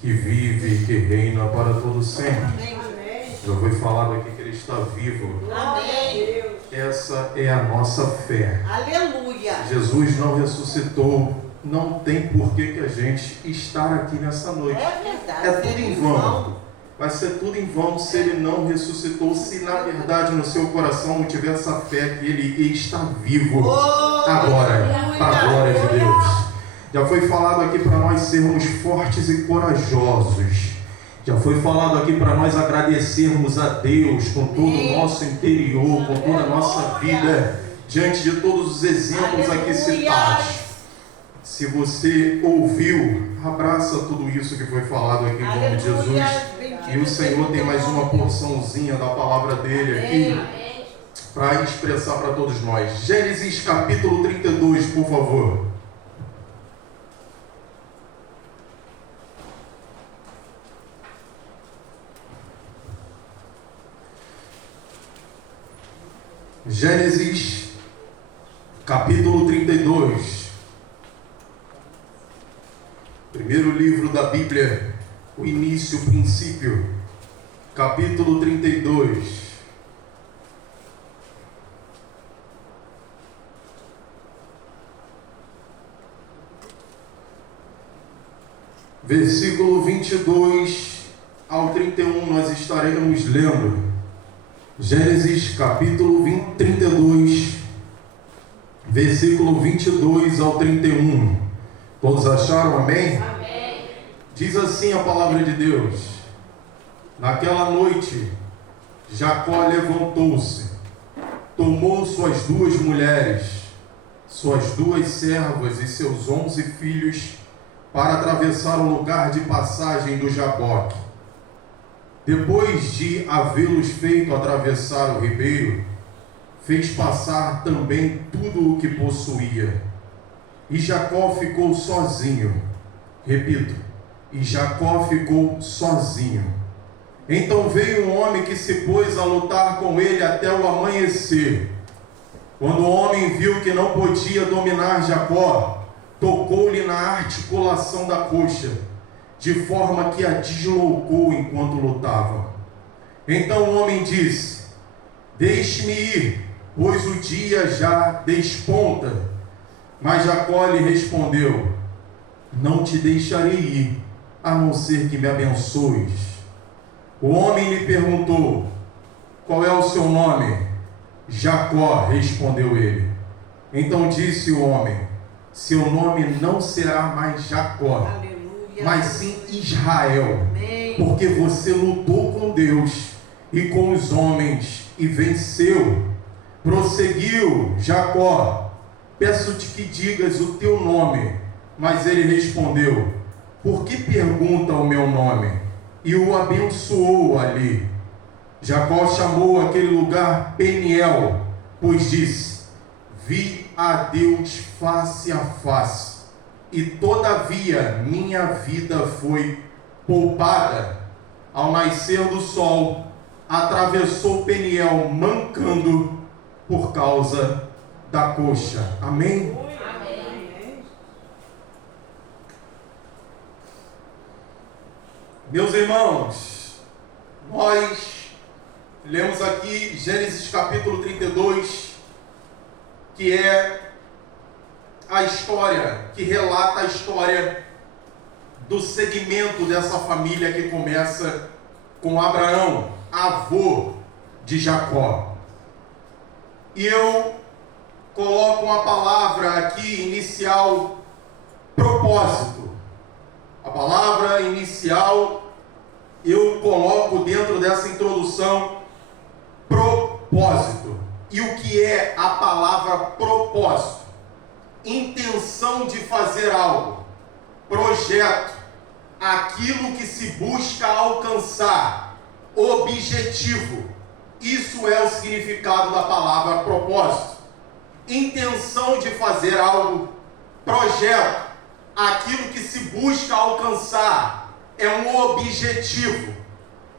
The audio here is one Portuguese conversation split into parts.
que vive e que reina para todo sempre. Já foi falado aqui que Ele está vivo. Amém. Essa é a nossa fé. Aleluia. Jesus não ressuscitou, não tem por que a gente estar aqui nessa noite. É verdade. É tudo em vão. Vai ser tudo em vão se Ele não ressuscitou, se na verdade no seu coração não tiver essa fé que Ele está vivo agora, para a glória de Deus. Já foi falado aqui para nós sermos fortes e corajosos. Já foi falado aqui para nós agradecermos a Deus com todo o nosso interior, com toda a nossa vida, diante de todos os exemplos aqui citados. Se você ouviu, abraça tudo isso que foi falado aqui em nome de Jesus. E o Senhor tem mais uma porçãozinha da palavra dele aqui para expressar para todos nós. Gênesis capítulo 32, por favor. Gênesis capítulo 32. Primeiro livro da Bíblia, o início, o princípio. Capítulo 32. Versículo 22 ao 31 nós estaremos lendo. Gênesis capítulo 32, versículo 22 ao 31. Todos acharam? Amém? Amém. Diz assim a palavra de Deus: naquela noite, Jacó levantou-se, tomou suas 2 mulheres, suas 2 servas e seus 11 filhos, para atravessar o lugar de passagem do Jaboque. Depois de havê-los feito atravessar o ribeiro, fez passar também tudo o que possuía. E Jacó ficou sozinho. Repito, e Jacó ficou sozinho. Então veio um homem que se pôs a lutar com ele até o amanhecer. Quando o homem viu que não podia dominar Jacó, tocou-lhe na articulação da coxa, de forma que a deslocou enquanto lutava. Então o homem disse: deixe-me ir, pois o dia já desponta. Mas Jacó lhe respondeu: não te deixarei ir, a não ser que me abençoes. O homem lhe perguntou: qual é o seu nome? Jacó, respondeu ele. Então disse o homem: seu nome não será mais Jacó, mas sim Israel, porque você lutou com Deus e com os homens e venceu. Prosseguiu Jacó: peço-te que digas o teu nome. Mas ele respondeu: por que pergunta o meu nome? E o abençoou ali. Jacó chamou aquele lugar Peniel, pois disse: vi a Deus face a face, e todavia minha vida foi poupada. Ao nascer do sol, atravessou Peniel mancando por causa da coxa. Amém? Amém. Meus irmãos, nós lemos aqui Gênesis capítulo 32, que é a história, que relata a história do segmento dessa família que começa com Abraão, avô de Jacó. E eu coloco uma palavra aqui inicial: propósito. A palavra inicial eu coloco dentro dessa introdução: propósito. E o que é a palavra propósito? Intenção de fazer algo, projeto, aquilo que se busca alcançar, objetivo. Isso é o significado da palavra propósito. Intenção de fazer algo, projeto, aquilo que se busca alcançar, é um objetivo.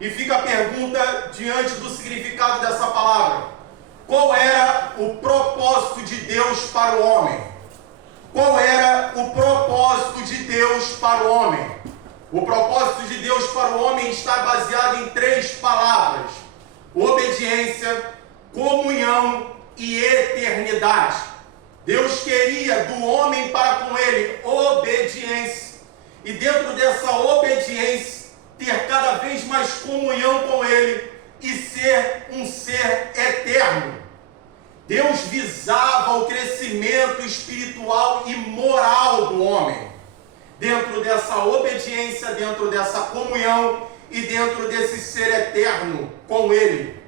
E fica a pergunta diante do significado dessa palavra: qual era o propósito de Deus para o homem? Qual era o propósito de Deus para o homem? O propósito de Deus para o homem está baseado em 3 palavras: obediência, comunhão e eternidade. Deus queria do homem para com ele obediência. E dentro dessa obediência, ter cada vez mais comunhão com ele e ser um ser eterno. Deus visava o crescimento espiritual e moral do homem. Dentro dessa obediência, dentro dessa comunhão e dentro desse ser eterno com ele.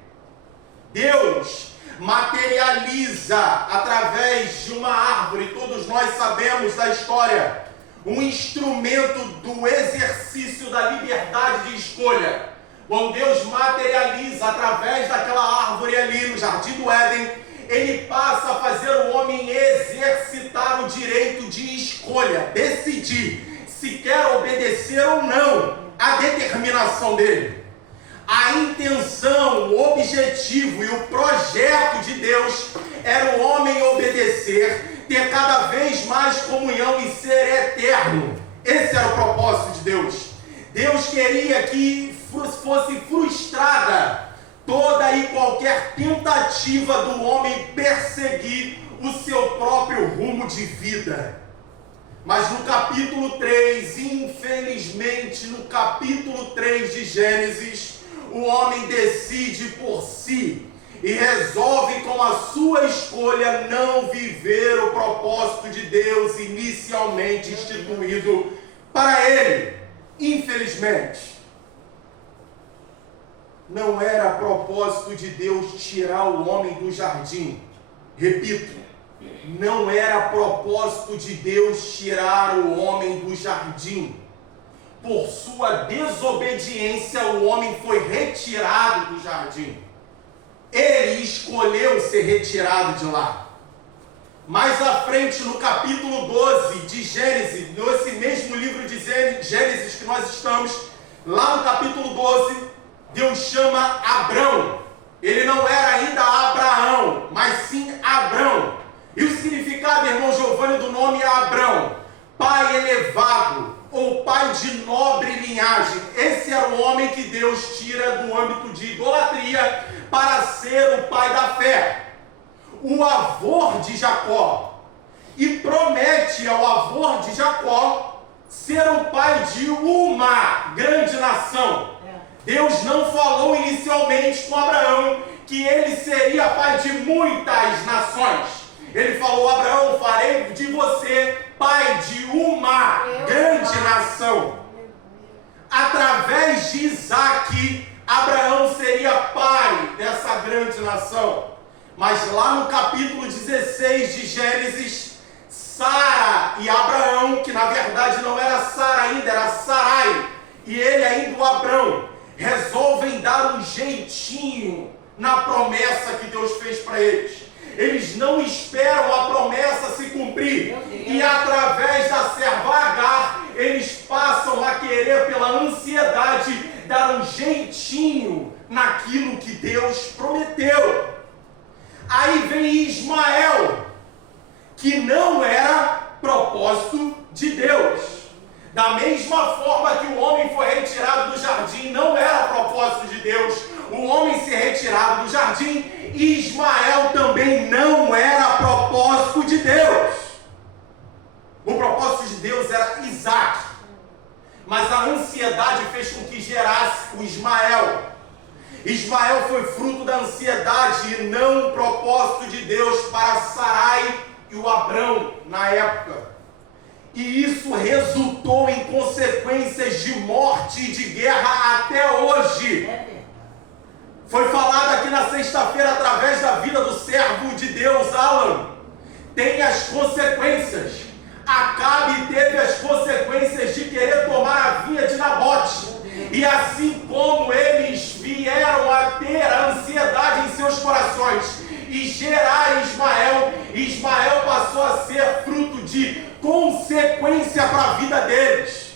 Deus materializa através de uma árvore, todos nós sabemos da história, um instrumento do exercício da liberdade de escolha. Quando Deus materializa através daquela árvore ali no Jardim do Éden, ele passa a fazer o homem exercitar o direito de escolha, decidir se quer obedecer ou não à determinação dele. A intenção, o objetivo e o projeto de Deus era o homem obedecer, ter cada vez mais comunhão e ser eterno. Esse era o propósito de Deus. Deus queria que fosse frustrada toda e qualquer tentativa do homem perseguir o seu próprio rumo de vida. Mas no capítulo 3, infelizmente, no capítulo 3 de Gênesis, o homem decide por si e resolve com a sua escolha não viver o propósito de Deus inicialmente instituído para ele. Infelizmente, não era propósito de Deus tirar o homem do jardim. Repito, não era propósito de Deus tirar o homem do jardim. Por sua desobediência, o homem foi retirado do jardim. Ele escolheu ser retirado de lá. Mais à frente, no capítulo 12 de Gênesis, nesse mesmo livro de Gênesis que nós estamos, lá no capítulo 12, Deus chama Abrão. Ele não era ainda Abraão, mas sim Abrão. E o significado, irmão Giovanni, do nome é Abrão, pai elevado, ou pai de nobre linhagem. Esse era o homem que Deus tira do âmbito de idolatria para ser o pai da fé, o avô de Jacó, e promete ao avô de Jacó ser o pai de uma grande nação. Deus não falou inicialmente com Abraão que ele seria pai de muitas nações. Ele falou: Abraão, farei de você pai de uma grande nação. Através de Isaac, Abraão seria pai dessa grande nação. Mas lá no capítulo 16 de Gênesis, Sara e Abraão, que na verdade não era Sara ainda, era Sarai, e ele ainda o Abrão, resolvem dar um jeitinho na promessa que Deus fez para eles. Eles não esperam a promessa se cumprir, e através da serva Agar, eles passam a querer, pela ansiedade, dar um jeitinho naquilo que Deus prometeu. Aí vem Ismael, que não era propósito de Deus. Da mesma forma que o homem foi retirado do jardim, não era propósito de Deus o homem ser retirado do jardim, Ismael também não era propósito de Deus. O propósito de Deus era Isaac, mas a ansiedade fez com que gerasse o Ismael. Ismael foi fruto da ansiedade e não o propósito de Deus para Sarai e o Abrão na época. E isso resultou em consequências de morte e de guerra até hoje. Foi falado aqui na sexta-feira através da vida do servo de Deus, Alan. Tem as consequências. Acabe teve as consequências de querer tomar a vinha de Nabote. E assim como eles vieram a ter a ansiedade em seus corações e gerar Ismael, Ismael passou a ser fruto de consequência para a vida deles.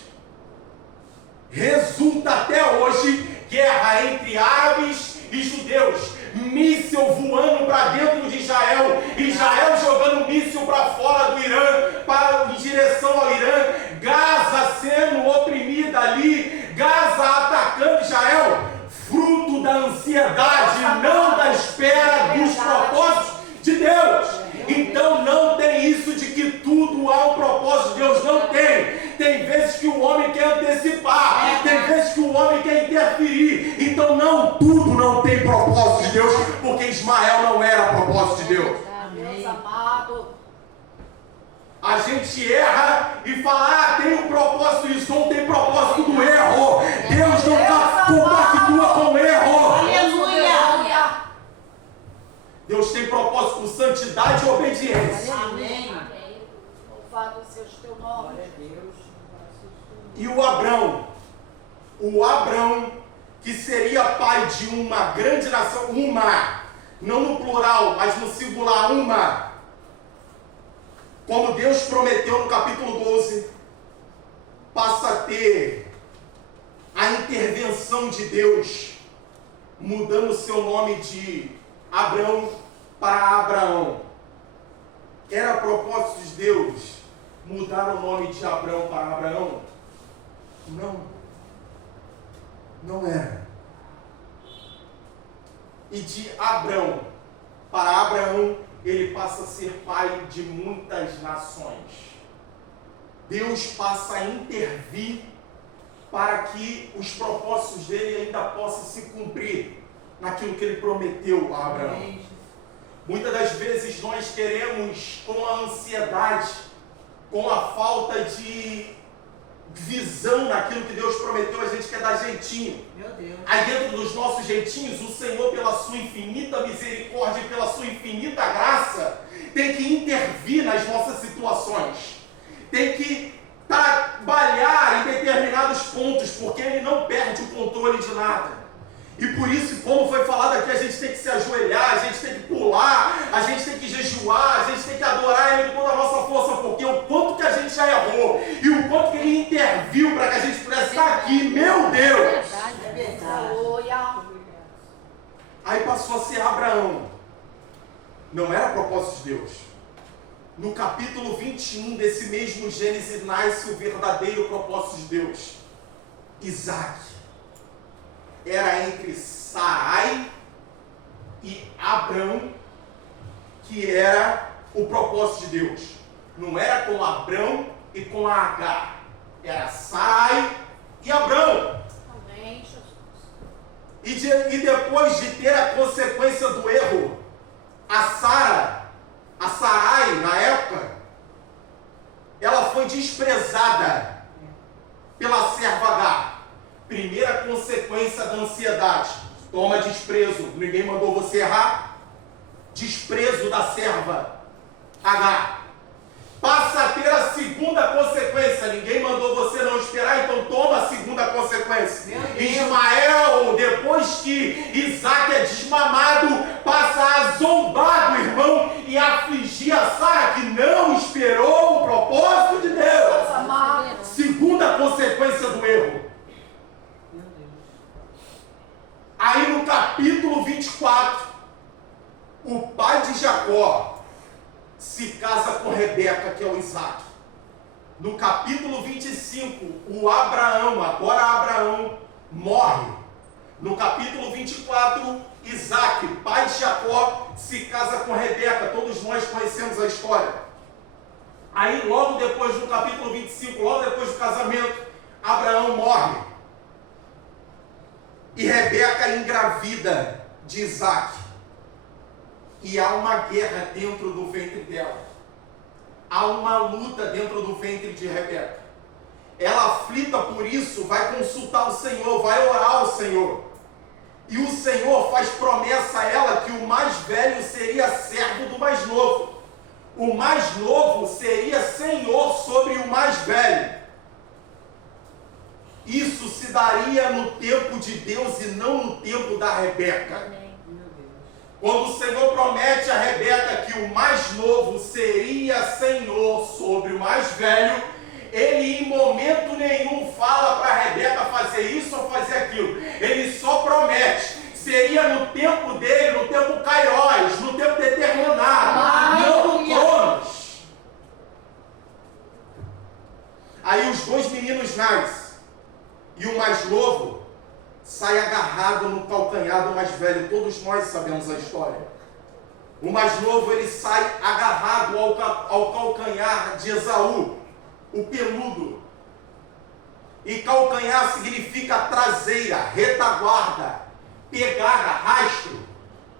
Resulta até hoje guerra entre árabes e judeus, míssil voando para dentro de Israel, Israel jogando míssil para fora do Irã, em direção ao Irã, Gaza sendo oprimida ali ansiedade, não da espera dos propósitos de Deus. Então não tem isso de que tudo há um propósito de Deus, não tem. Tem vezes que o homem quer antecipar, tem vezes que o homem quer interferir. Então não, tudo não tem propósito de Deus, porque Ismael não era propósito de Deus. Deus amado. A gente erra e fala, tem um propósito, isso não tem propósito do erro. Deus não compactua com o erro. Aleluia. Deus tem propósito com santidade e obediência. Amém. Louvado seja o teu nome. E o Abrão, que seria pai de uma grande nação, não no plural, mas no singular, como Deus prometeu no capítulo 12, passa a ter a intervenção de Deus, mudando o seu nome de Abrão para Abraão. Era propósito de Deus mudar o nome de Abrão para Abraão? Não era. E de Abrão para Abraão, ele passa a ser pai de muitas nações. Deus passa a intervir para que os propósitos dele ainda possam se cumprir naquilo que ele prometeu a Abraão. Muitas das vezes nós queremos, com a ansiedade, com a falta de visão naquilo que Deus prometeu, a gente quer dar jeitinho. Meu Deus. Aí dentro dos nossos jeitinhos, o Senhor, pela sua infinita misericórdia e pela sua infinita graça, tem que intervir nas nossas situações. Tem que trabalhar em determinados pontos, porque Ele não perde o controle de nada. E por isso, como foi falado aqui, a gente tem que se ajoelhar, a gente tem que pular, a gente tem que jejuar, a gente tem que adorar Ele com toda a nossa força, porque o quanto que a gente já errou e o quanto que Ele interviu para que a gente pudesse estar aqui, meu Deus! É verdade. Aleluia. Aí passou a ser Abraão. Não era propósito de Deus. No capítulo 21 desse mesmo Gênesis nasce o verdadeiro propósito de Deus. Isaac. Era entre Sarai e Abrão que era o propósito de Deus. Não era com Abrão e com Agar. Era Sarai e Abrão. Amém, Jesus. E depois de ter a consequência do erro, a Sarai, na época, ela foi desprezada pela serva Agar. Primeira consequência da ansiedade. Toma desprezo. Ninguém mandou você errar. Desprezo da serva Agar. Passa a ter a segunda consequência. Ninguém mandou você não esperar, então toma a segunda consequência. Ismael, depois que Isaac é desmamado, passa a zombar do irmão e afligir a Sara, que não esperou o propósito de Deus. Amado. Segunda consequência do erro. Aí no capítulo 24, o pai de Jacó se casa com Rebeca, que é o Isaac. No capítulo 25, o Abraão, agora Abraão, morre. No capítulo 24, Isaac, pai de Jacó, se casa com Rebeca. Todos nós conhecemos a história. Aí logo depois, no capítulo 25, logo depois do casamento, Abraão morre. E Rebeca engravida de Isaac. E há uma guerra dentro do ventre dela. Há uma luta dentro do ventre de Rebeca. Ela, aflita por isso, vai consultar o Senhor, vai orar ao Senhor. E o Senhor faz promessa a ela que o mais velho seria servo do mais novo. O mais novo seria senhor sobre o mais velho. Isso se daria no tempo de Deus e não no tempo da Rebeca. Amém. Quando o Senhor promete a Rebeca que o mais novo seria senhor sobre o mais velho, ele em momento nenhum fala para a Rebeca fazer isso ou fazer aquilo. Ele só promete. Seria no tempo dele, no tempo Kairos, no tempo determinado, não no Cronos. Aí os dois meninos nascem. E o mais novo sai agarrado no calcanhar do mais velho. Todos nós sabemos a história. O mais novo, ele sai agarrado ao calcanhar de Esaú, o peludo. E calcanhar significa traseira, retaguarda, pegada, rastro.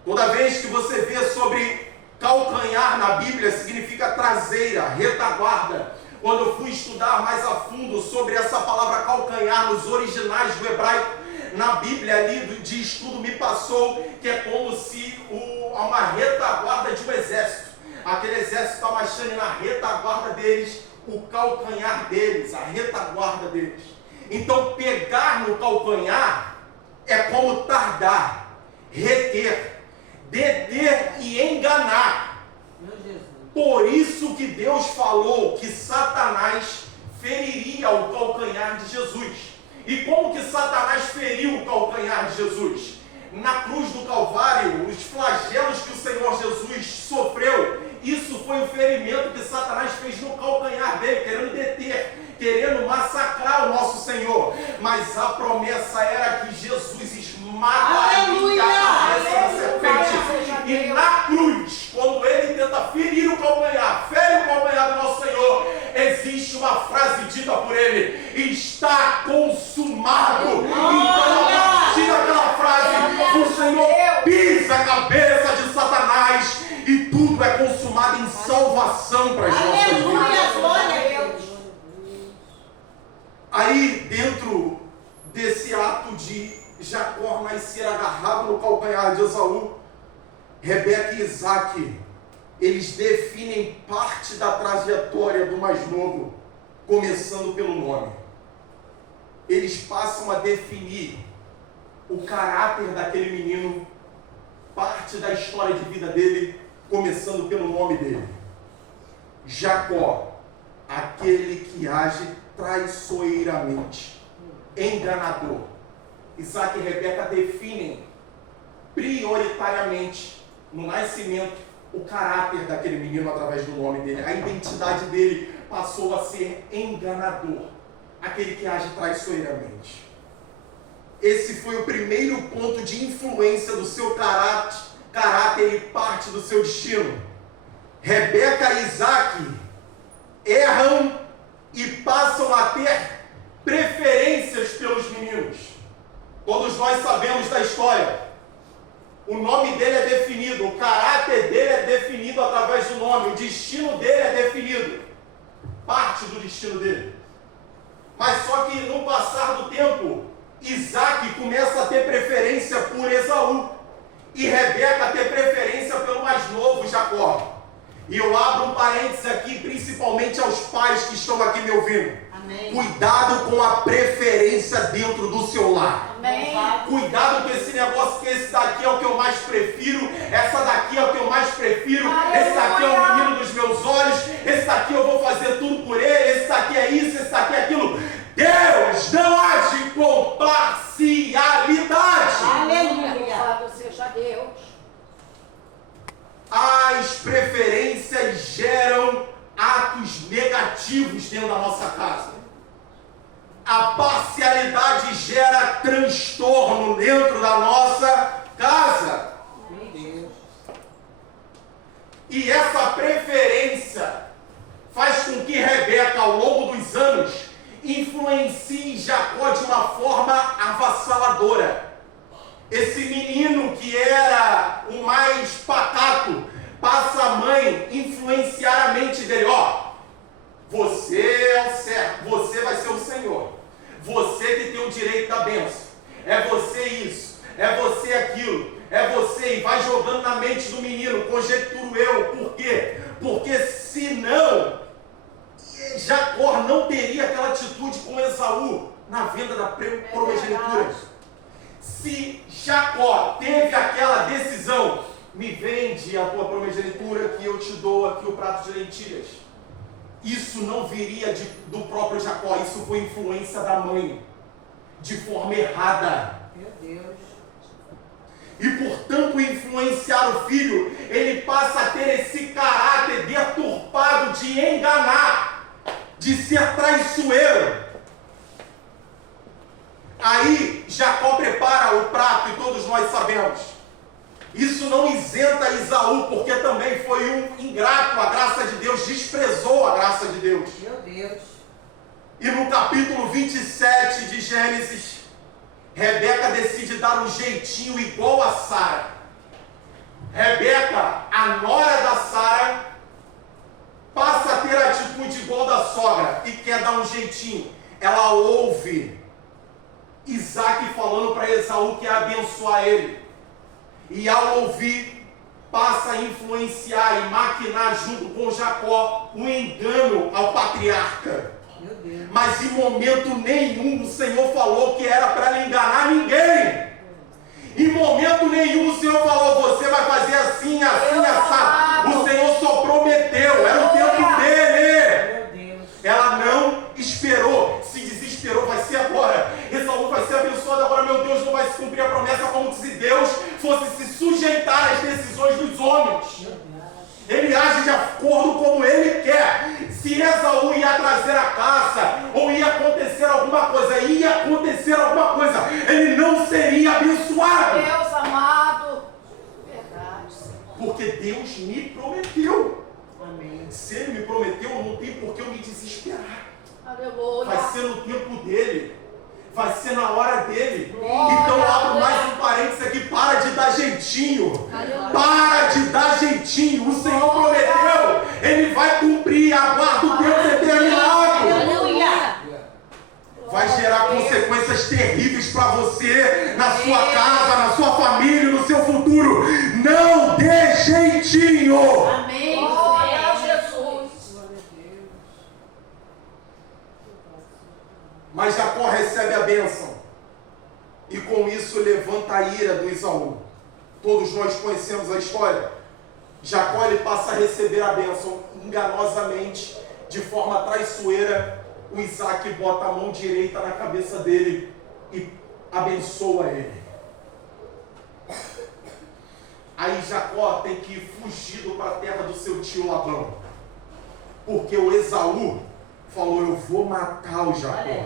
Toda vez que você vê sobre calcanhar na Bíblia, significa traseira, retaguarda. Quando eu fui estudar mais a fundo sobre essa palavra calcanhar nos originais do hebraico, na Bíblia ali de estudo me passou que é como se uma retaguarda de um exército. Aquele exército está marchando na retaguarda deles, o calcanhar deles, a retaguarda deles. Então pegar no calcanhar é como tardar, reter, deter e enganar. Por isso que Deus falou que Satanás feriria o calcanhar de Jesus. E como que Satanás feriu o calcanhar de Jesus? Na cruz do Calvário, os flagelos que o Senhor Jesus sofreu, isso foi o ferimento que Satanás fez no calcanhar dele, querendo deter, querendo massacrar o nosso Senhor. Mas a promessa era que Jesus esmagaria a cabeça da serpente. E na cruz, quando ele tenta ferir o calcanhar, fere o calcanhar do nosso Senhor, existe uma frase dita por ele: está consumado. Então, a partir daquela frase, o Senhor pisa a cabeça de Satanás e tudo é consumado em salvação para as nossas vidas. Aí, dentro desse ato de Jacó nascer agarrado no calcanhar de Esaú, Rebeca e Isaac, eles definem parte da trajetória do mais novo, começando pelo nome. Eles passam a definir o caráter daquele menino, parte da história de vida dele, começando pelo nome dele. Jacó, aquele que age traiçoeiramente, enganador. Isaac e Rebeca definem prioritariamente no nascimento o caráter daquele menino através do nome dele. A identidade dele passou a ser enganador, aquele que age traiçoeiramente. Esse foi o primeiro ponto de influência do seu caráter e parte do seu destino. Rebeca e Isaac erram e passam a ter preferências pelos meninos. Todos nós sabemos da história. O nome dele é definido, o caráter dele é definido através do nome, o destino dele é definido, parte do destino dele. Mas só que no passar do tempo, Isaac começa a ter preferência por Esaú e Rebeca a ter preferência pelo mais novo, Jacó. E eu abro um parênteses aqui, principalmente aos pais que estão aqui me ouvindo. Amém. Cuidado com a preferência dentro do seu lar. Amém. Cuidado com esse negócio que esse daqui é o que eu mais prefiro, essa daqui é o que eu mais prefiro, esse daqui é o menino dos meus olhos, esse daqui eu vou fazer tudo por ele, esse daqui é isso, esse daqui é aquilo. Deus não age com parcialidade. Aleluia. Louvado seja Deus. As preferências geram atos negativos dentro da nossa casa. A parcialidade gera transtorno dentro da nossa casa. E essa preferência faz com que Rebeca, ao longo dos anos, influencie Jacó de uma forma avassaladora. Esse menino que era o mais pacato, passa a mãe influenciar a mente dele. Você é o servo, você vai ser o Senhor. Você que tem o direito da bênção. É você isso, é você aquilo, é você. E vai jogando na mente do menino, conjecturo eu. Por quê? Porque senão Jacó não teria aquela atitude com Esaú na venda da primogenitura. Se Jacó teve aquela decisão, me vende a tua primogenitura que eu te dou aqui o prato de lentilhas. Isso não viria do próprio Jacó, isso foi influência da mãe, de forma errada. Meu Deus. E portanto, influenciar o filho, ele passa a ter esse caráter deturpado de enganar, de ser traiçoeiro. Aí Jacó prepara prato, e todos nós sabemos. Isso não isenta Esaú, porque também foi um ingrato à graça de Deus, desprezou a graça de Deus. Meu Deus. E no capítulo 27 de Gênesis, Rebeca decide dar um jeitinho igual a Sara. Rebeca, a nora da Sara, passa a ter a atitude igual da sogra e quer dar um jeitinho. Ela ouve Isaac falando para Esaú que ia abençoar ele. E ao ouvir, passa a influenciar e maquinar junto com Jacó um engano ao patriarca. Meu Deus. Mas em momento nenhum o Senhor falou que era para ele enganar ninguém. Em momento nenhum o Senhor falou, você vai fazer assim, assim, assado. O Senhor só prometeu, era o tempo dele. Meu Deus. Ela não esperou, se desesperou, vai ser agora. Esaú vai ser abençoado agora, meu Deus, não vai se cumprir a promessa, como se Deus fosse se sujeitar às decisões dos homens. Ele age de acordo como ele quer. Se Esaú ia trazer a caça, ou ia acontecer alguma coisa, ele não seria abençoado. Deus amado. Verdade, Senhor. Porque Deus me prometeu. Amém. Se ele me prometeu, não tem por que eu me desesperar. Aleluia. Vai ser no tempo dele. Vai ser na hora dele. Glória Então a abro Deus. mais um parênteses aqui. Para de dar jeitinho. Aleluia. Para de dar jeitinho. O Senhor prometeu. Ele vai cumprir. Aguarda o tempo determinado. Aleluia. Vai gerar consequências terríveis para você, na sua casa, na sua família, no seu futuro. Não dê jeitinho. Amém. Glória a Jesus. Mas Jacó recebe a bênção. E com isso levanta a ira do Esaú. Todos nós conhecemos a história. Jacó ele passa a receber a bênção enganosamente, de forma traiçoeira. O Isaac bota a mão direita na cabeça dele e abençoa ele. Aí Jacó tem que fugir para a terra do seu tio Labão. Porque o Esaú falou, eu vou matar o Jacó.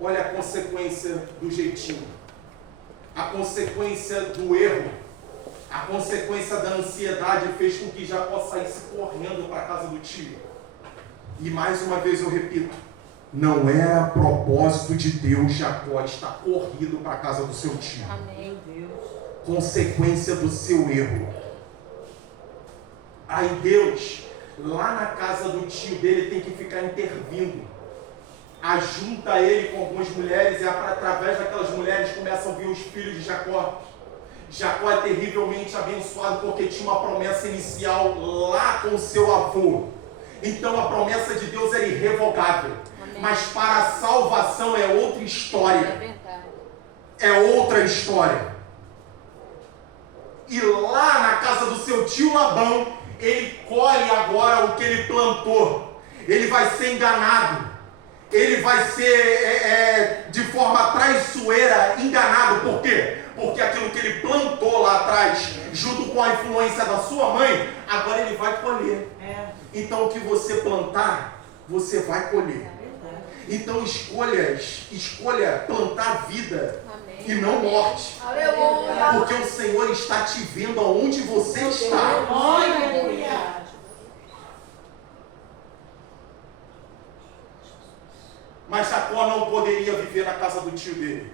Olha a consequência do jeitinho. A consequência do erro. A consequência da ansiedade fez com que Jacó saísse correndo para a casa do tio. E mais uma vez eu repito, não era propósito de Deus Jacó estar corrido para a casa do seu tio. Amém. Deus. Consequência do seu erro. Aí Deus, lá na casa do tio dele, tem que ficar intervindo. Ajunta ele com algumas mulheres e através daquelas mulheres começam a vir os filhos de Jacó. Jacó é terrivelmente abençoado porque tinha uma promessa inicial lá com o seu avô. Então a promessa de Deus era irrevogável. Amém. Mas para a salvação é outra É história. verdade. É outra história. E lá na casa do seu tio Labão, ele colhe agora o que ele plantou. Ele vai ser enganado. Ele vai ser de forma traiçoeira enganado. Por quê? Porque aquilo que ele plantou lá atrás, junto com a influência da sua mãe, agora ele vai colher. Então o que você plantar, você vai colher. Então escolha plantar vida Amém. e não morte. Aleluia. Porque o Senhor está te vendo aonde você está. Aleluia. Mas Jacó não poderia viver na casa do tio dele.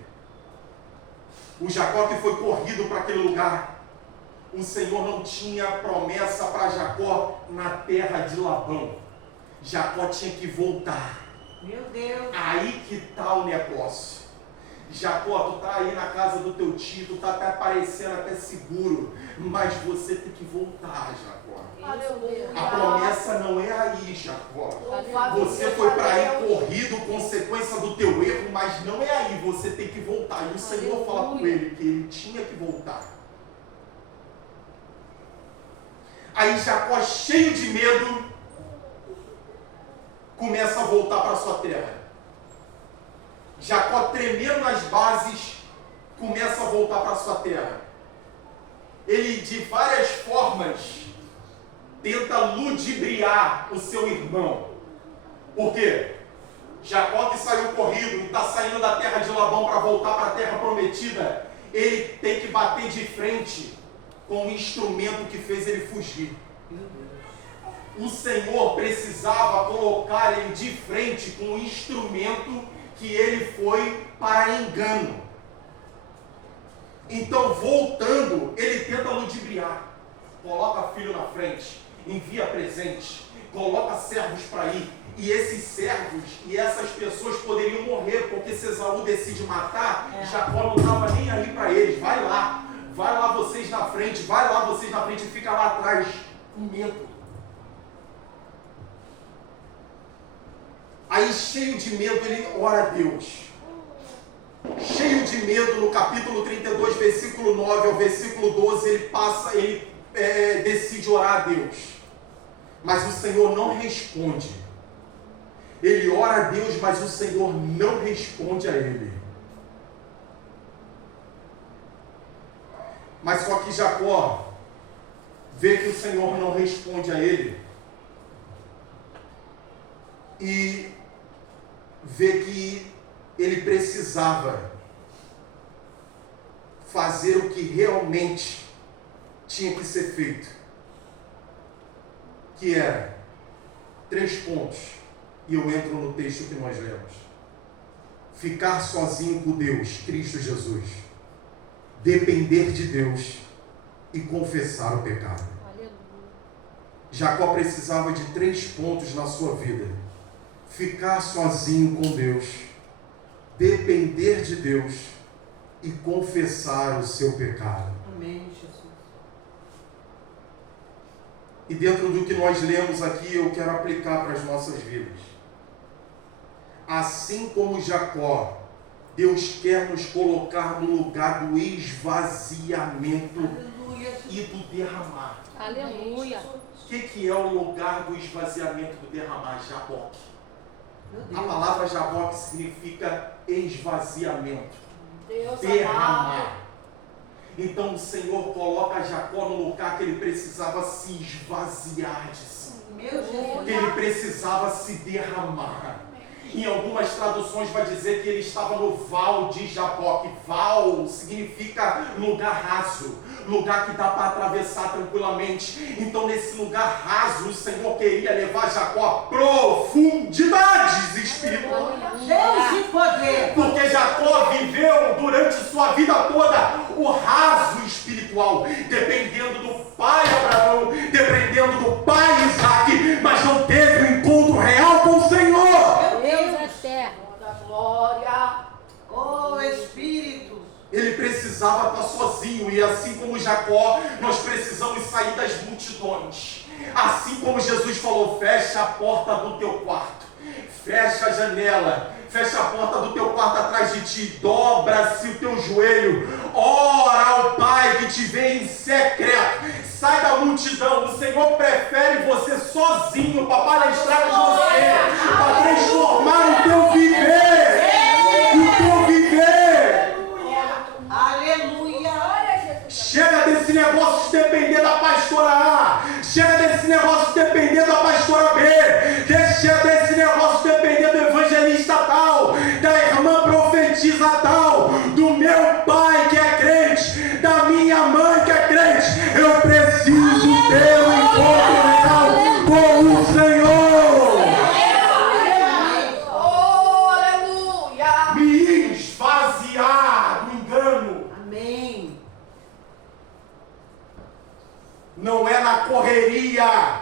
O Jacó que foi corrido para aquele lugar. O Senhor não tinha promessa para Jacó na terra de Labão. Jacó tinha que voltar. Meu Deus. Aí que está o negócio. Jacó, tu está aí na casa do teu tio, tu está até parecendo até seguro, mas você tem que voltar, Jacó. Aleluia. A promessa não é aí, Jacó. Louvado Você seja foi para aí Deus. corrido, consequência do teu erro, mas não é aí, você tem que voltar. E o Senhor fala com ele que ele tinha que voltar. Aí Jacó, cheio de medo, começa a voltar para sua terra. Jacó, tremendo nas bases, começa a voltar para sua terra. Ele, de várias formas, tenta ludibriar o seu irmão. Por quê? Jacó que saiu corrido e está saindo da terra de Labão para voltar para a terra prometida, ele tem que bater de frente com o instrumento que fez ele fugir. O Senhor precisava colocar ele de frente com o instrumento que ele foi para engano. Então, voltando, ele tenta ludibriar. Coloca filho na frente, envia presente, coloca servos para ir. E esses servos e essas pessoas poderiam morrer, porque se Esaú decide matar, Jacó não estava nem aí para eles. Vai lá vocês na frente, e fica lá atrás, com medo. Aí, cheio de medo, ele ora a Deus. Cheio de medo, no capítulo 32, versículo 9 ao versículo 12, ele decide orar a Deus. Mas o Senhor não responde. Ele ora a Deus, mas o Senhor não responde a ele. Mas só que Jacó vê que o Senhor não responde a ele. E vê que ele precisava fazer o que realmente tinha que ser feito. Que era 3 pontos. E eu entro no texto que nós lemos. Ficar sozinho com Deus, Cristo Jesus. Depender de Deus e confessar o pecado. Jacó precisava de 3 pontos na sua vida. Ficar sozinho com Deus, depender de Deus e confessar o seu pecado. Amém, Jesus. E dentro do que nós lemos aqui, eu quero aplicar para as nossas vidas. Assim como Jacó, Deus quer nos colocar no lugar do esvaziamento e do derramar. Aleluia. O que é o lugar do esvaziamento e do derramar? Jaboque. A palavra Jaboque significa esvaziamento, Deus derramar. amado. Então o Senhor coloca Jacó no lugar que ele precisava se esvaziar de si, Meu Jesus. que ele precisava se derramar. Em algumas traduções vai dizer que ele estava no val de Jaboque. Val significa lugar raso, lugar que dá para atravessar tranquilamente. Então nesse lugar raso o Senhor queria levar Jacó a profundidades espirituais. Deus e poder. Porque Jacó viveu durante sua vida toda o raso espiritual, dependendo do pai Abraão, dependendo do pai Isaac, mas não teve um encontro real com o Senhor. Deus é eterno. Da glória. Oh, Espírito. Ele precisava estar sozinho, e assim como Jacó, nós precisamos sair das multidões. Assim como Jesus falou, fecha a porta do teu quarto, fecha a janela, fecha a porta do teu quarto atrás de ti, dobra-se o teu joelho, ora ao Pai que te vê em secreto, sai da multidão. O Senhor prefere você sozinho para palestrar com você, para transformar o teu viver, Aleluia. Chega desse negócio de depender da pastora A, chega desse negócio de depender da pastora B, chega desse negócio de depender do evangelista tal, da irmã profetisa tal, do meu pai que é crente, da minha mãe que é crente. Eu preciso ter um encontro real com o Senhor. Oh, aleluia. Me esvaziar do engano. Amém. Não é na correria,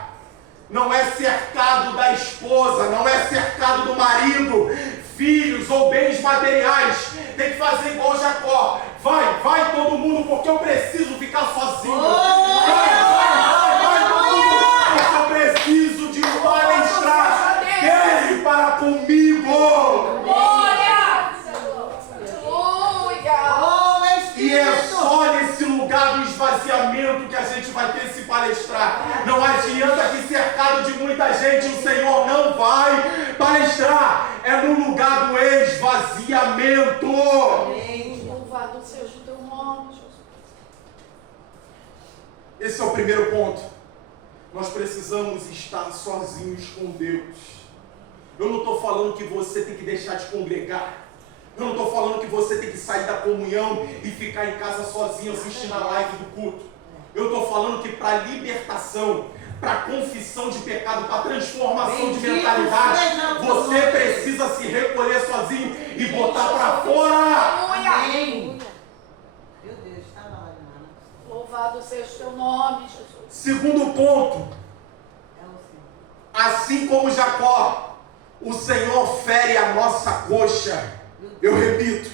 não é cercado da esposa, não é cercado do marido, filhos ou bens materiais. Tem que fazer igual Jacó. Vai todo mundo, porque eu preciso ficar sozinho. Vai todo mundo, porque eu preciso de palestrar. Quer para comigo. Glória. Aleluia. Oh, E é Espírito. só nesse lugar do esvaziamento que a gente vai ter que se palestrar. Não adianta que cercado de muita gente o Senhor não vai palestrar. É no lugar do esvaziamento. Amém. Louvado seja o teu nome, Jesus. Esse é o primeiro ponto. Nós precisamos estar sozinhos com Deus. Eu não estou falando que você tem que deixar de congregar. Eu não estou falando que você tem que sair da comunhão e ficar em casa sozinho assistindo a live do culto. Eu estou falando que para libertação, para confissão de pecado, para transformação de mentalidade, você precisa se recolher sozinho e botar para fora. Amém. Meu Deus, está na hora, irmã. Louvado seja o teu nome, Jesus. Segundo ponto, É o Senhor. assim como Jacó, o Senhor fere a nossa coxa. Eu repito,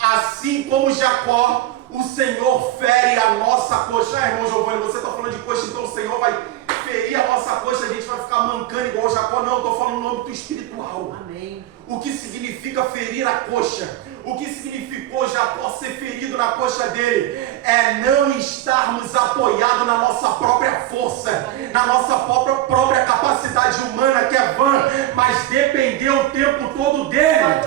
assim como Jacó, o Senhor fere a nossa coxa. Ah, irmão Giovanni, você está falando de coxa, então o Senhor vai ferir a nossa coxa, a gente vai ficar mancando igual Jacó. Não, estou falando no âmbito espiritual. Amém. O que significa ferir a coxa? O que significou Jacó ser ferido na coxa dele? É não estarmos apoiados na nossa própria força, na nossa própria capacidade humana, que é vã, mas depender o tempo todo dele.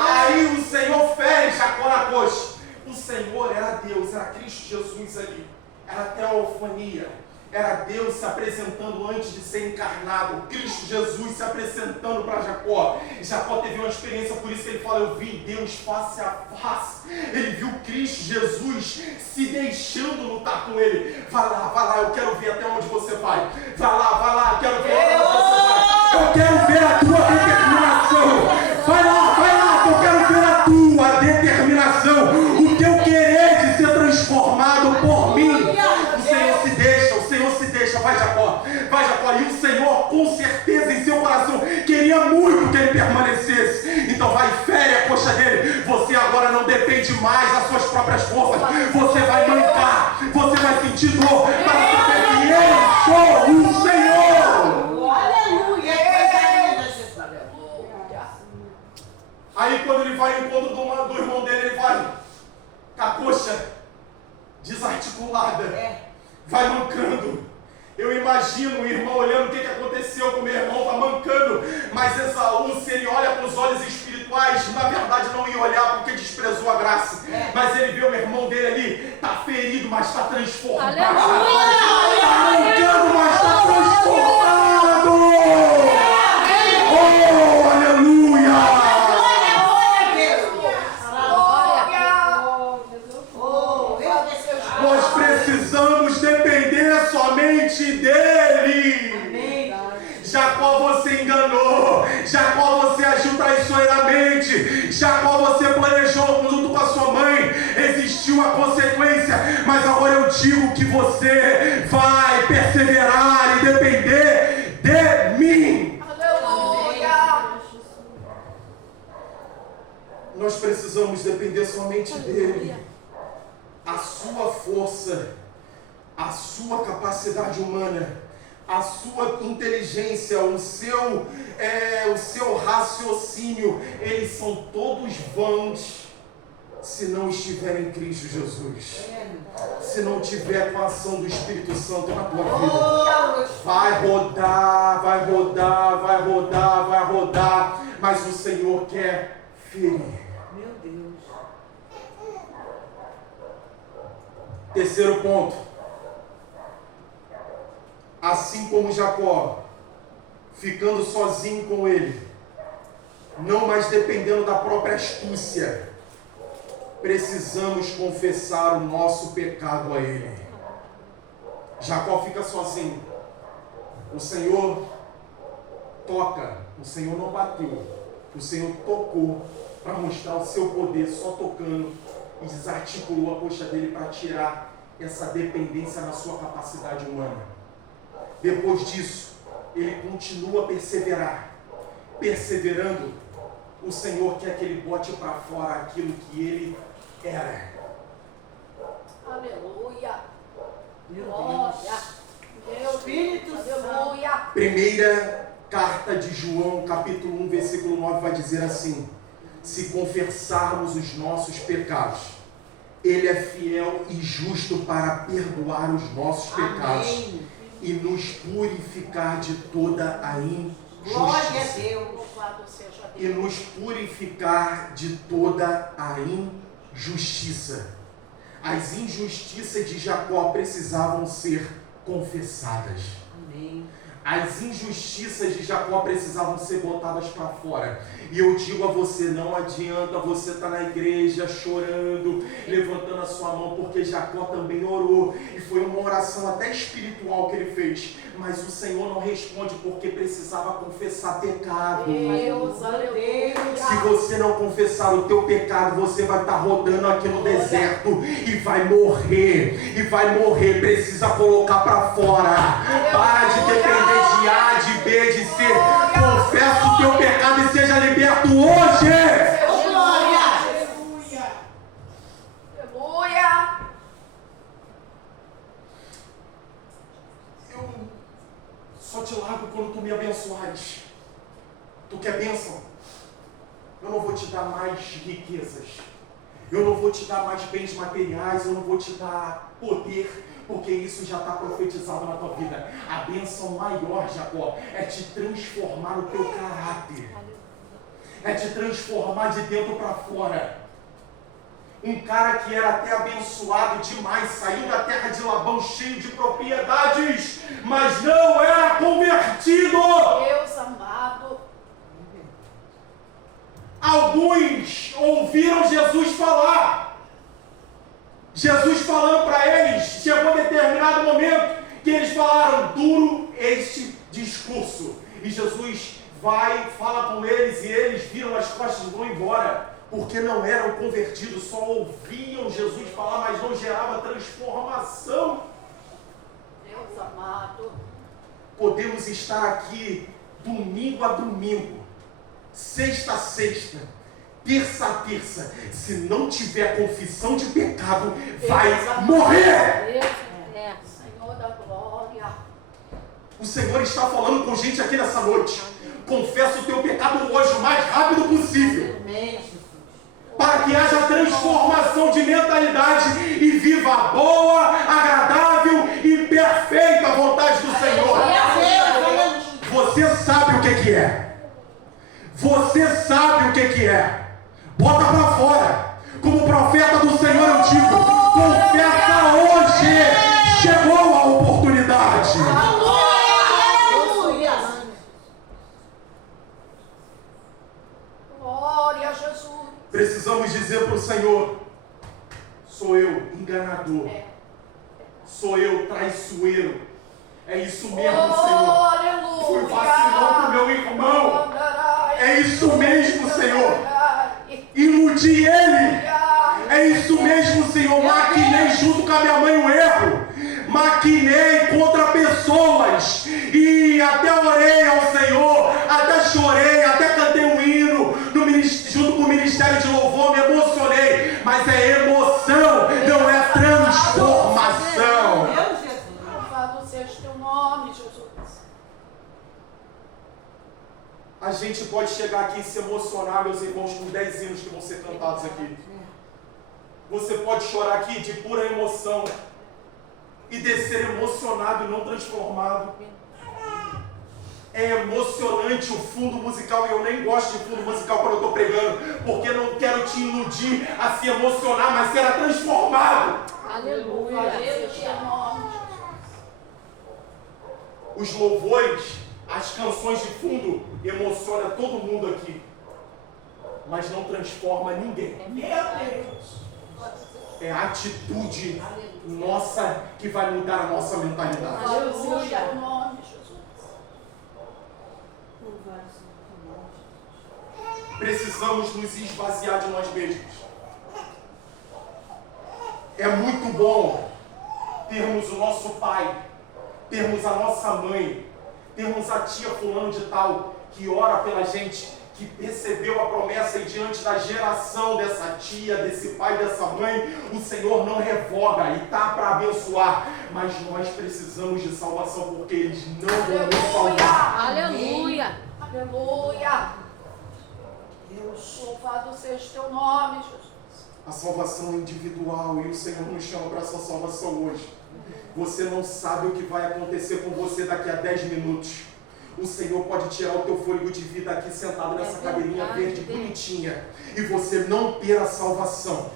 Aí o Senhor fere Jacó na coxa. O Senhor era Deus, era Cristo Jesus ali. Era teofania. Era Deus se apresentando antes de ser encarnado. Cristo Jesus se apresentando para Jacó. Jacó teve uma experiência, por isso que ele fala: eu vi Deus face a face. Ele viu Cristo Jesus se deixando lutar com ele. Vai lá, eu quero ver até onde você vai. Vai lá, eu quero ver até onde você vai. Eu quero ver a tua determinação. Vai lá, que eu quero ver a tua determinação. O teu querer de ser transformado por mim. O Senhor se deixa, vai Jacó. E o Senhor, com certeza, em seu coração, queria muito que ele permanecesse. Então vai, fere a coxa dele. Você agora não depende mais das suas próprias forças. Você vai mancar, você vai sentir dor, para saber que eu sou o Senhor. Aleluia. Aí quando ele vai ao encontro do irmão dele, ele vai com a coxa desarticulada, vai mancando. Eu imagino o irmão olhando o que aconteceu com o meu irmão, está mancando. Mas Esaú, se ele olha com os olhos espirituais, na verdade não ia olhar porque desprezou a graça. Mas ele vê o irmão dele ali, está ferido, mas está transformado. Está mancando, mas está transformado. Oh, aleluia! Nós precisamos depender somente dele. Jacó, você enganou. Jacó, você agiu traiçoeiramente. Jacó, você planejou junto com a sua mãe. Existiu a consequência. Mas agora eu digo que você vai perseverar e depender de mim. Aleluia. Nós precisamos depender somente dele. A sua força, a sua capacidade humana, a sua inteligência, o seu raciocínio, eles são todos vãos se não estiver em Cristo Jesus. Se não tiver com a ação do Espírito Santo na tua vida. Vai rodar, mas o Senhor quer ferir. Meu Deus. Terceiro ponto. Assim como Jacó, ficando sozinho com ele, não mais dependendo da própria astúcia, precisamos confessar o nosso pecado a ele. Jacó fica sozinho. O Senhor toca, o Senhor não bateu, o Senhor tocou para mostrar o seu poder, só tocando, e desarticulou a coxa dele para tirar essa dependência na sua capacidade humana. Depois disso, ele continua a perseverar. Perseverando, o Senhor quer que ele bote para fora aquilo que ele era. Aleluia. Meu Glória. Deus. Meu Espírito Deus. Aleluia. Primeira carta de João, capítulo 1, versículo 9, vai dizer assim: se confessarmos os nossos pecados, ele é fiel e justo para perdoar os nossos pecados. Amém. E nos purificar de toda a Glória a injustiça. Deus. Louvado seja Deus. E nos purificar de toda a injustiça. As injustiças de Jacó precisavam ser confessadas. Amém. As injustiças de Jacó precisavam ser botadas para fora. E eu digo a você, não adianta você estar na igreja chorando, levantando a sua mão, porque Jacó também orou. E foi uma oração até espiritual que ele fez. Mas o Senhor não responde porque precisava confessar pecado. Deus, aleluia. Se você não confessar o teu pecado, você vai estar rodando aqui no deserto e vai morrer. E vai morrer. Precisa colocar para fora. Para de depender de A, de B, de C. Confessa o teu pecado e seja liberto hoje. Aleluia. Aleluia. Eu só te largo quando tu me abençoares. Tu quer bênção? Eu não vou te dar mais riquezas. Eu não vou te dar mais bens materiais. Eu não vou te dar poder. Porque isso já está profetizado na tua vida. A bênção maior, Jacó, é te transformar no teu caráter. É te transformar de dentro para fora. Um cara que era até abençoado demais, saiu da terra de Labão cheio de propriedades, mas não era convertido. Deus amado. Alguns ouviram Jesus falar. Jesus falando para eles, chegou um determinado momento que eles falaram duro este discurso. E Jesus vai, fala com eles e eles viram as costas e vão embora. Porque não eram convertidos, só ouviam Jesus falar, mas não gerava transformação. Deus amado. Podemos estar aqui domingo a domingo, sexta a sexta, terça a terça. Se não tiver confissão de pecado, vai morrer. Deus é Senhor da glória. O Senhor está falando com gente aqui nessa noite. Confessa o teu pecado hoje, o mais rápido possível. Amém, Jesus. Para que haja transformação de mentalidade e viva a boa, agradável e perfeita vontade do Senhor. Você sabe o que é. Você sabe o que é. Bota para fora. Como profeta do Senhor eu digo, confessa hoje. Chegou a oportunidade. Glória a Jesus. Precisamos dizer para o Senhor, sou eu enganador. Sou eu traiçoeiro. É isso mesmo, Senhor. Aleluia. Fui vacilão pro meu irmão. É isso mesmo, Senhor. Iludi ele. É isso mesmo, Senhor. Maquinei junto com a minha mãe um erro. Maquinei contra pessoas. E até orei ao Senhor. Até chorei. Até cantei um hino. Junto com o Ministério de Louvor. Me emocionei. Mas é emoção. Não é transformação. Deus, Jesus. Louvado seja o teu nome, Jesus. A gente pode chegar aqui e se emocionar, meus irmãos, com 10 hinos que vão ser cantados aqui. Você pode chorar aqui de pura emoção e descer emocionado e não transformado. É emocionante o fundo musical e eu nem gosto de fundo musical quando eu estou pregando, porque eu não quero te iludir a se emocionar, mas ser transformado. Aleluia. Louvado seja o teu nome, Jesus. Os louvores, as canções de fundo emocionam todo mundo aqui, mas não transforma ninguém. Meu Deus. É a atitude nossa que vai mudar a nossa mentalidade. Louvado seja o teu nome, Jesus. Precisamos nos esvaziar de nós mesmos. É muito bom termos o nosso pai, termos a nossa mãe, termos a tia fulano de tal, que ora pela gente, que recebeu a promessa e diante da geração dessa tia, desse pai, dessa mãe, o Senhor não revoga e está para abençoar. Mas nós precisamos de salvação porque eles não vão nos salvar. Aleluia. Aleluia. Deus, louvado seja o teu nome, Jesus. A salvação é individual e o Senhor nos chama para essa salvação hoje. Você não sabe o que vai acontecer com você daqui a 10 minutos. O Senhor pode tirar o teu fôlego de vida aqui sentado nessa cadeirinha verde bonitinha e você não ter a salvação.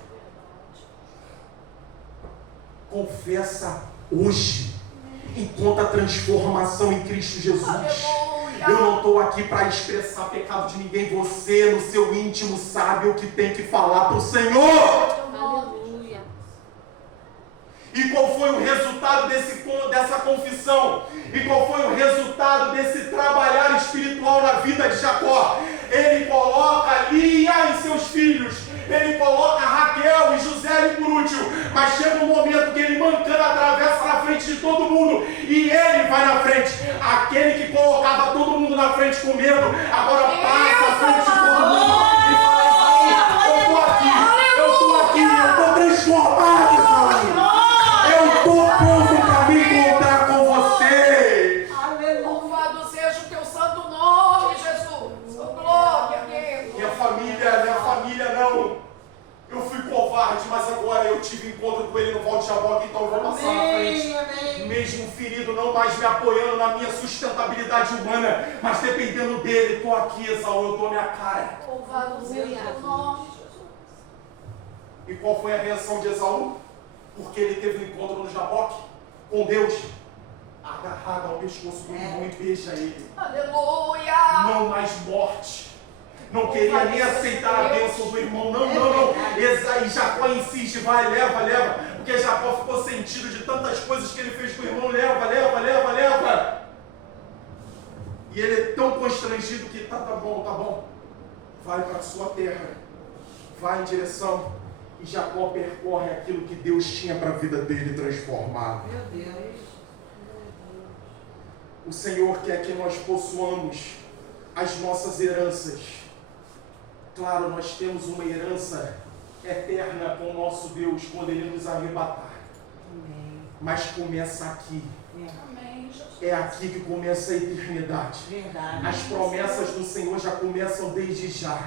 Confessa hoje encontra transformação em Cristo Jesus. Aleluia. Eu não estou aqui para expressar pecado de ninguém. Você, no seu íntimo, sabe o que tem que falar para o Senhor. Aleluia. E qual foi o resultado dessa confissão? E qual foi o resultado desse trabalhar espiritual na vida de Jacó? Ele coloca Lia e seus filhos. Ele coloca Raquel e José ali por último. Mas chega um momento que ele mancando atravessa na frente de todo mundo. E ele vai na frente. Aquele que colocava todo mundo na frente com medo, agora passa à frente de todo mundo. E fala: eu estou aqui, eu estou transformado, Saúl. Eu estou pronto para me encontrar com você. Aleluia. Louvado seja o teu santo nome, Jesus. Oh, glória a Deus. Minha família não. Eu fui covarde, mas agora eu tive encontro com ele no Val de Jaboque, então eu vou passar na frente. Amém. Mesmo ferido, não mais me apoiando na minha sustentabilidade humana, mas dependendo dele, estou aqui, Esaú, eu dou minha cara. Louvado seja o teu nome, Jesus. E qual foi a reação de Esaú? Porque ele teve um encontro no Jaboque com Deus, agarrado ao pescoço do irmão e beija ele. Aleluia. Não mais morte. Não queria nem aceitar a bênção do irmão. Não. E Jacó insiste, vai, leva. Porque Jacó ficou sentido de tantas coisas que ele fez com o irmão. Leva. E ele é tão constrangido que tá bom. Vai para a sua terra. Vai em direção. E Jacó percorre aquilo que Deus tinha para a vida dele transformado. Meu Deus. O Senhor quer que nós possuamos as nossas heranças. Claro, nós temos uma herança eterna com o nosso Deus quando Ele nos arrebatar. Amém. Mas começa aqui. Amém, Jesus. É aqui que começa a eternidade. Verdade. As promessas do Senhor já começam desde já.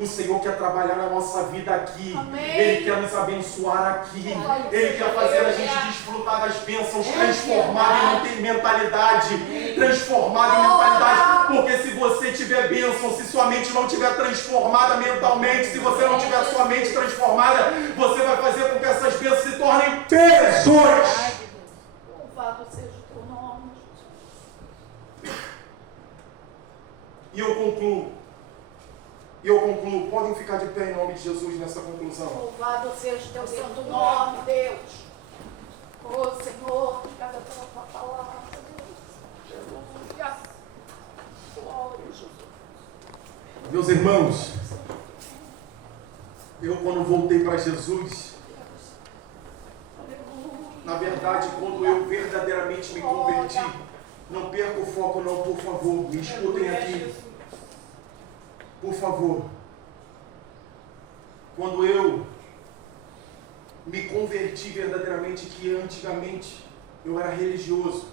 O Senhor quer trabalhar na nossa vida aqui. Amém. Ele quer nos abençoar aqui. Ele quer fazer a gente desfrutar das bênçãos, transformada em mentalidade. Transformada em mentalidade. Porque se você tiver bênção, se sua mente não estiver transformada mentalmente, se você não tiver sua mente transformada, você vai fazer com que essas bênçãos se tornem pessoas. Louvado seja o teu nome, Jesus. E eu concluo. Podem ficar de pé em nome de Jesus nessa conclusão. Louvado seja o teu santo nome, Deus. Oh, Senhor, obrigada pela tua palavra, Deus. Aleluia. Glória a Jesus. Meus irmãos, eu quando voltei para Jesus, na verdade, quando eu verdadeiramente me converti, não perca o foco não, por favor, me escutem aqui. Por favor, quando eu me converti verdadeiramente, que antigamente eu era religioso,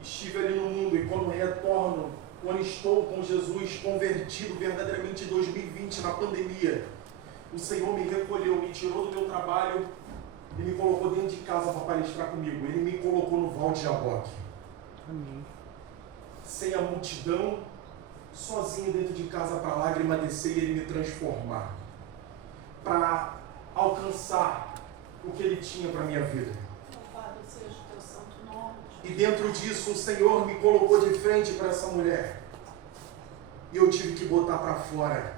estive ali no mundo, e quando retorno, quando estou com Jesus convertido verdadeiramente em 2020, na pandemia, o Senhor me recolheu, me tirou do meu trabalho e me colocou dentro de casa para palestrar comigo. Ele me colocou no Val de Jaboque. Amém. Sem a multidão, sozinho dentro de casa para a lágrima descer e Ele me transformar, para alcançar o que Ele tinha para a minha vida. Louvado seja o teu santo nome. E dentro disso o Senhor me colocou de frente para essa mulher. E eu tive que botar para fora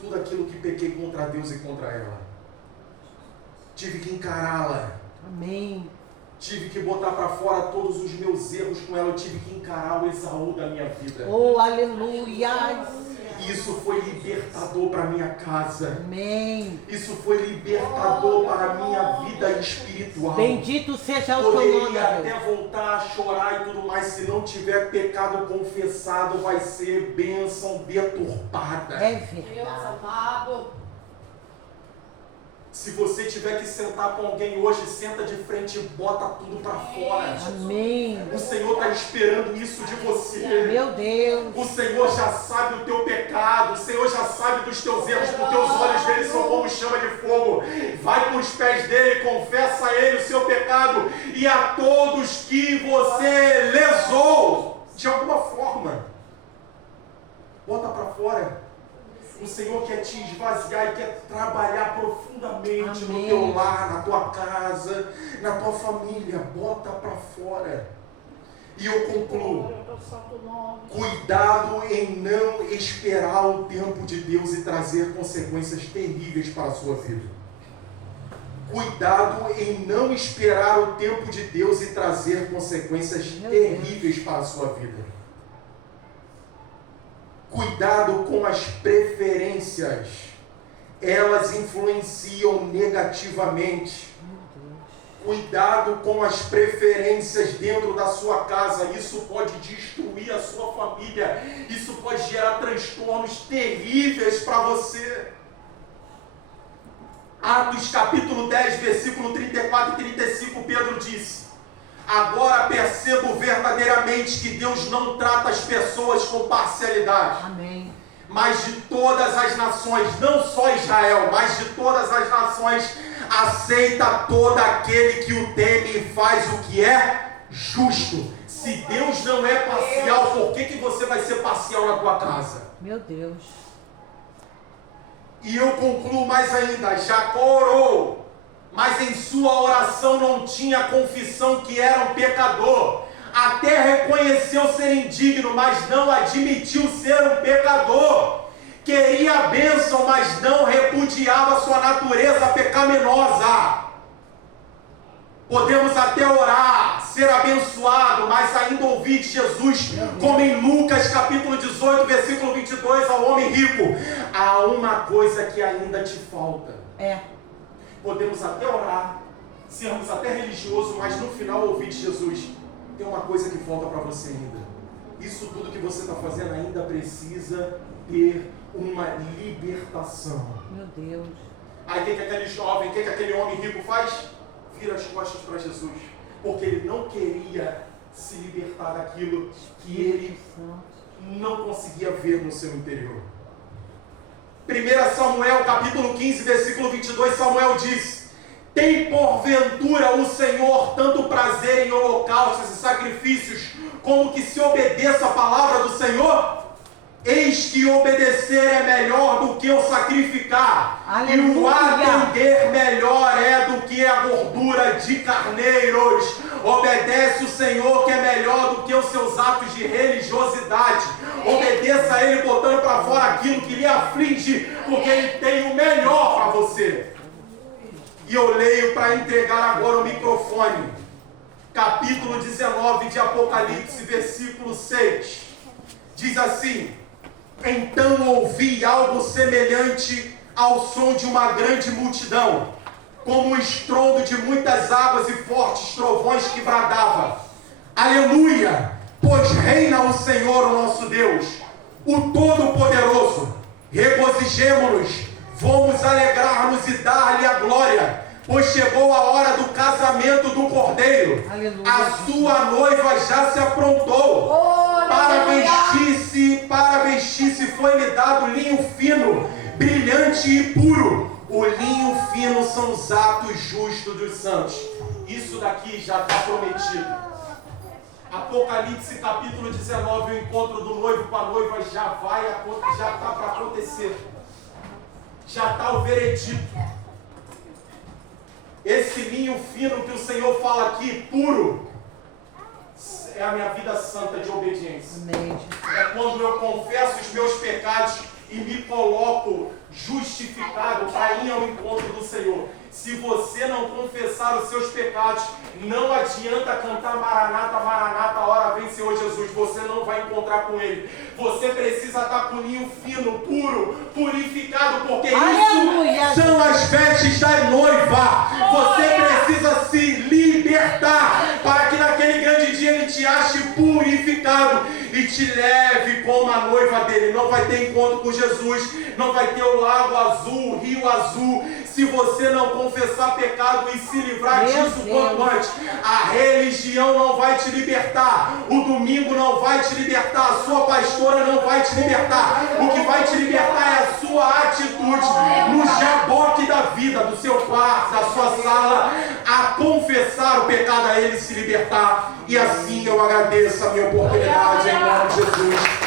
tudo aquilo que pequei contra Deus e contra ela. Tive que encará-la. Amém. Tive que botar para fora todos os meus erros com ela. Eu tive que encarar o Esaú da minha vida. Oh, aleluia. Isso foi libertador para minha casa. Amém. Isso foi libertador para a minha vida espiritual. Bendito seja o teu nome, Poderia até Deus. voltar a chorar e tudo mais, se não tiver pecado confessado, vai ser bênção deturpada. É Deus verdade. amado. Se você tiver que sentar com alguém hoje, senta de frente e bota tudo para fora. Amém. O Senhor está esperando isso de você. Meu Deus. O Senhor já sabe o teu pecado, o Senhor já sabe dos teus erros, os teus olhos dele são como chama de fogo. Vai para os pés dele, confessa a ele o seu pecado e a todos que você lesou, de alguma forma, bota para fora. O Senhor quer te esvaziar e quer trabalhar profundamente no Amém. teu lar, na tua casa, na tua família. Bota para fora. E eu concluo. Glória ao santo nome. Cuidado em não esperar o tempo de Deus e trazer consequências terríveis para a sua vida. Cuidado em não esperar o tempo de Deus e trazer consequências terríveis para a sua vida. Cuidado com as preferências. Elas influenciam negativamente. Cuidado com as preferências dentro da sua casa. Isso pode destruir a sua família. Isso pode gerar transtornos terríveis para você. Atos capítulo 10, versículo 34 e 35, Pedro disse: agora percebo verdadeiramente que Deus não trata as pessoas com parcialidade. Amém. Mas de todas as nações, não só Israel, mas de todas as nações, aceita todo aquele que o teme e faz o que é justo. Se Deus não é parcial, por que você vai ser parcial na tua casa? Meu Deus. E eu concluo mais ainda. Jacó orou, mas em sua oração não tinha confissão que era um pecador. Até reconheceu ser indigno, mas não admitiu ser um pecador. Queria a bênção, mas não repudiava sua natureza pecaminosa. Podemos até orar, ser abençoado, mas ainda ouvir de Jesus, como em Lucas capítulo 18, versículo 22, ao homem rico: há uma coisa que ainda te falta. Podemos até orar, sermos até religiosos, mas no final ouvir de Jesus: tem uma coisa que falta para você ainda. Isso tudo que você está fazendo ainda precisa ter uma libertação. Meu Deus. Aí o que aquele jovem, o que aquele homem rico faz? Vira as costas para Jesus, porque ele não queria se libertar daquilo que ele não conseguia ver no seu interior. 1 Samuel capítulo 15, versículo 22, Samuel diz: tem porventura o Senhor tanto prazer em holocaustos e sacrifícios, como que se obedeça a palavra do Senhor? Eis que obedecer é melhor do que o sacrificar. Aleluia. E o atender melhor é do que a gordura de carneiros. Obedece o Senhor, que é melhor do que os seus atos de religiosidade. Obedeça a Ele botando para fora aquilo que lhe aflige, porque Ele tem o melhor para você. E eu leio para entregar agora o microfone. Capítulo 19 de Apocalipse, versículo 6. Diz assim: então ouvi algo semelhante ao som de uma grande multidão, como o estrondo de muitas águas e fortes trovões que bradava: aleluia! Pois reina o Senhor, o nosso Deus, o Todo-Poderoso. Regozijemo-nos, vamos alegrar-nos e dar-lhe a glória, pois chegou a hora do casamento do Cordeiro. Aleluia. A sua noiva já se aprontou. Para vestir-se foi-lhe dado linho fino, brilhante e puro. O linho fino são os atos justos dos santos. Isso daqui já está prometido. Apocalipse capítulo 19, o encontro do noivo com a noiva já está para acontecer. Já está o veredito. Esse linho fino que o Senhor fala aqui, puro, é a minha vida santa de obediência. Amém. É quando eu confesso os meus pecados e me coloco justificado para ir ao encontro do Senhor. Se você não confessar os seus pecados, não adianta cantar Maranata, Maranata, a hora vem Senhor Jesus, você não vai encontrar com Ele. Você precisa estar com o linho fino, puro, purificado, porque Aleluia. isso são as vestes da noiva. Você precisa se libertar para que naquele grande dia Ele te ache purificado e te leve como a noiva dele. Não vai ter encontro com Jesus, não vai ter o lago azul, o rio azul, se você não confessar pecado e se livrar disso quanto antes. A religião não vai te libertar, o domingo não vai te libertar, a sua pastora não vai te libertar. O que vai te libertar é a sua atitude no jaboque da vida, do seu quarto, da sua sala, a confessar o pecado a Ele, se libertar. E assim eu agradeço a minha oportunidade em nome de Jesus.